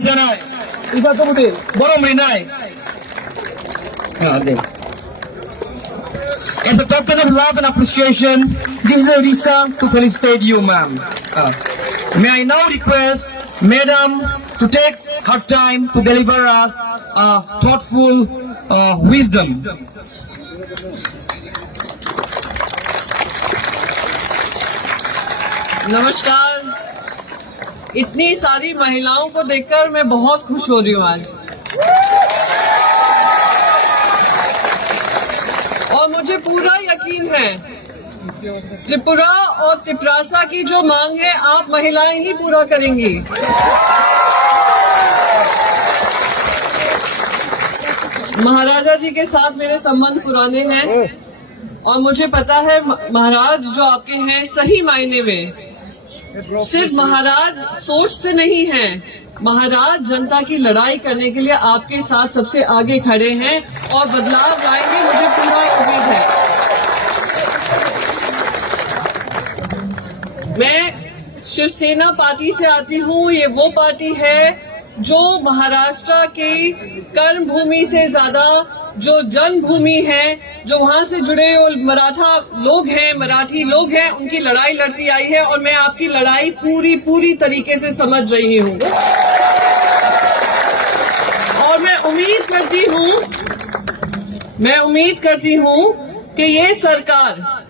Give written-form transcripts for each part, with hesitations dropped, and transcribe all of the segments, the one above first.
Janai, isa to bude, borong rinai. As a token of love and appreciation, this is a reason to felicitate you, ma'am. May I now request Madam to take her time to deliver us a thoughtful wisdom. नमस्कार। इतनी सारी महिलाओं को देखकर मैं बहुत खुश हो रही हूँ आज, और मुझे पूरा यकीन है त्रिपुरा और तिपरासा की जो मांग है आप महिलाएं ही पूरा करेंगी। महाराजा जी के साथ मेरे संबंध पुराने हैं और मुझे पता है महाराज जो आपके हैं सही मायने में सिर्फ महाराज सोच से नहीं हैं, महाराज जनता की लड़ाई करने के लिए आपके साथ सबसे आगे खड़े हैं और बदलाव लाएंगे, मुझे पूरा उम्मीद है। मैं शिवसेना पार्टी से आती हूँ। ये वो पार्टी है जो महाराष्ट्र की कर्म भूमि से ज्यादा जो जन्मभूमि है, जो वहां से जुड़े मराठा लोग हैं, मराठी लोग हैं, उनकी लड़ाई लड़ती आई है और मैं आपकी लड़ाई पूरी तरीके से समझ रही हूँ। और मैं उम्मीद करती हूँ कि ये सरकार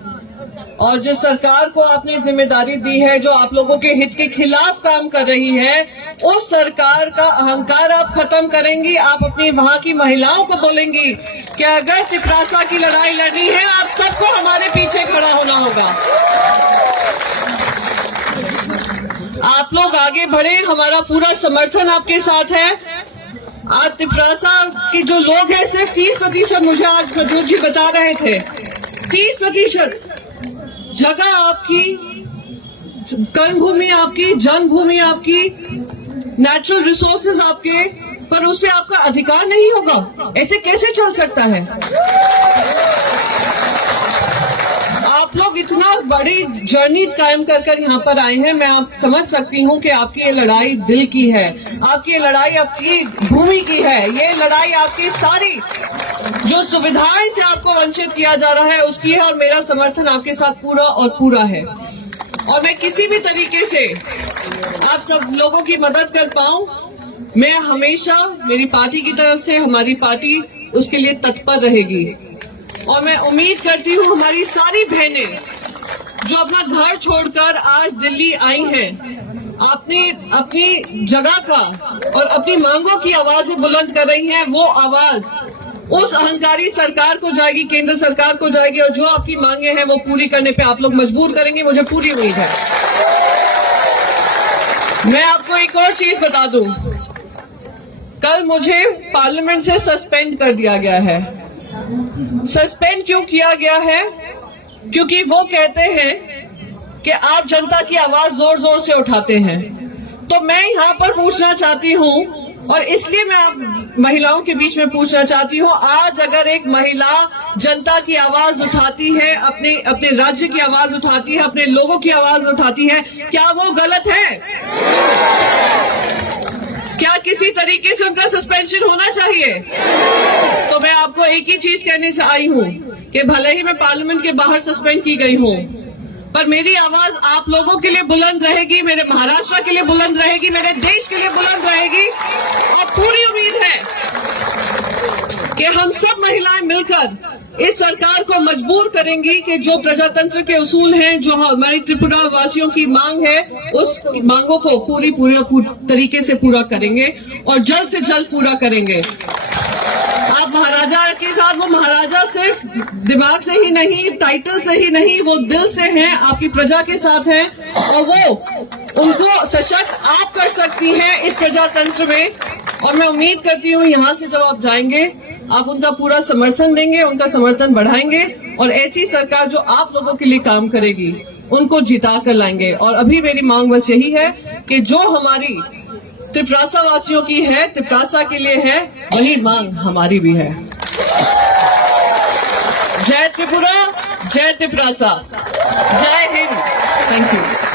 और जिस सरकार को आपने जिम्मेदारी दी है, जो आप लोगों के हित के खिलाफ काम कर रही है, उस सरकार का अहंकार आप खत्म करेंगी। आप अपनी वहां की महिलाओं को बोलेंगी कि अगर तिपरासा की लड़ाई लड़नी है, आप सबको हमारे पीछे खड़ा होना होगा। आप लोग आगे बढ़े, हमारा पूरा समर्थन आपके साथ है। आज तिपरासा के जो लोग हैं, सिर्फ 30%, मुझे आज प्रद्युत जी बता रहे थे, 30% जगह आपकी, कर्मभूमि आपकी, जन्मभूमि आपकी, नेचुरल रिसोर्सेज आपके, पर उस पे आपका अधिकार नहीं होगा। ऐसे कैसे चल सकता है? आप लोग इतना बड़ी जर्नी कायम कर यहाँ पर आए हैं। मैं आप समझ सकती हूँ कि आपकी ये लड़ाई दिल की है, आपकी ये लड़ाई आपकी भूमि की है, ये लड़ाई आपकी सारी जो सुविधाएं से आपको वंचित किया जा रहा है उसकी है, और मेरा समर्थन आपके साथ पूरा है। और मैं किसी भी तरीके से आप सब लोगों की मदद कर पाऊं, मैं हमेशा मेरी पार्टी की तरफ से, हमारी पार्टी उसके लिए तत्पर रहेगी। और मैं उम्मीद करती हूँ हमारी सारी बहनें जो अपना घर छोड़कर आज दिल्ली आई हैं, अपनी जगह का और अपनी मांगों की आवाजें बुलंद कर रही हैं, वो आवाज उस अहंकारी सरकार को जाएगी, केंद्र सरकार को जाएगी, और जो आपकी मांगे हैं वो पूरी करने पे आप लोग मजबूर करेंगे, मुझे पूरी उम्मीद है। मैं आपको एक और चीज बता दूं, कल मुझे पार्लियामेंट से सस्पेंड कर दिया गया है। सस्पेंड क्यों किया गया है? क्योंकि वो कहते हैं कि आप जनता की आवाज जोर जोर से उठाते हैं। तो मैं यहाँ पर पूछना चाहती हूँ, और इसलिए मैं आप महिलाओं के बीच में पूछना चाहती हूँ, आज अगर एक महिला जनता की आवाज उठाती है, अपने राज्य की आवाज उठाती है, अपने लोगों की आवाज उठाती है, क्या वो गलत है? क्या किसी तरीके से उनका सस्पेंशन होना चाहिए? तो मैं आपको एक ही चीज कहने आई हूँ कि भले ही मैं पार्लियामेंट के बाहर सस्पेंड की गई हूँ, पर मेरी आवाज आप लोगों के लिए बुलंद रहेगी, मेरे महाराष्ट्र के लिए बुलंद रहेगी, मेरे देश के लिए बुलंद रहेगी। और पूरी उम्मीद है कि हम सब महिलाएं मिलकर इस सरकार को मजबूर करेंगी कि जो प्रजातंत्र के उसूल हैं, जो हमारी त्रिपुरा वासियों की मांग है, उस मांगों को पूरी तरीके से पूरा करेंगे और जल्द से जल्द पूरा करेंगे। आप महाराजा के साथ, वो महाराजा सिर्फ दिमाग से ही नहीं, टाइटल से ही नहीं, वो दिल से हैं, आपकी प्रजा के साथ हैं, और वो उनको सशक्त आप कर सकती हैं इस प्रजातंत्र में। और मैं उम्मीद करती हूँ यहाँ से जब आप जाएंगे, आप उनका पूरा समर्थन देंगे, उनका समर्थन बढ़ाएंगे, और ऐसी सरकार जो आप लोगों के लिए काम करेगी उनको जिता कर लाएंगे। और अभी मेरी मांग बस यही है कि जो हमारी तिपरासा वासियों की है, तिपरासा के लिए है, वही मांग हमारी भी है। जय त्रिपुरा, जय तिपरासा, जय हिंद। Thank you.